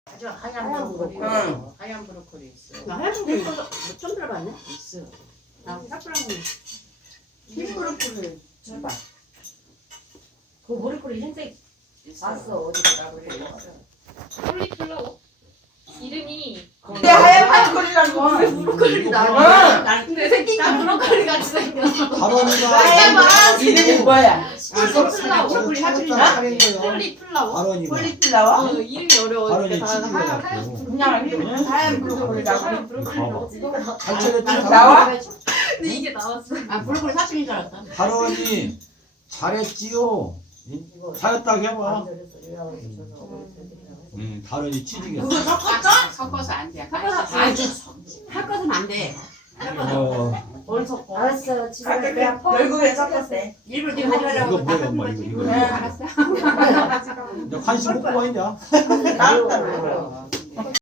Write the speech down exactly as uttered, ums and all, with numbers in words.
아주 하얀 하얀 브로콜리. 브로콜리. 어, 하얀 브로콜리 있어. 나 하얀 게 있어. 처음 들어봤네. 있어. 나 사프랑 흰 브로콜리 줘봐. 그 머리꼬리 흰색 있어. 봤어 어디서 나를 콜리플라워? 이름이 근데 하얀 브로콜리란 건 브로콜리 응. 나. 근데 새끼가 브로콜리 같이 생겼어. 발언이가 이름이 뭐야? 콜리플라워. 브로콜리 하필 하는 거야. 콜리플라워? 발언이가 콜리플라워? 어, 이름이 어려워. 발언이 다 하얀 하얀 찌개라고. 그냥 이름은 하얀 브로콜리라고. 하얀 브로콜리라고. 잘 차렸다. 나와? 근데 이게 나왔어. 아 브로콜리 사춘인 줄 알았다. 발언이 잘했지요. 잘했다고 해봐. 음, 발언이 치즈겠어. 그거 섞었어? 섞어서 안 돼. 섞어서 아주 섞어서는 안 돼. 어, 뭘 섞어? 알았어 지금 아까 내가 그 결국에 섞었대. 일부러 네가 이거 하려고 뭐야, 엄마, 이거, 이거. 응 알았어. 너 관심 못 보고 있냐? 나왔다.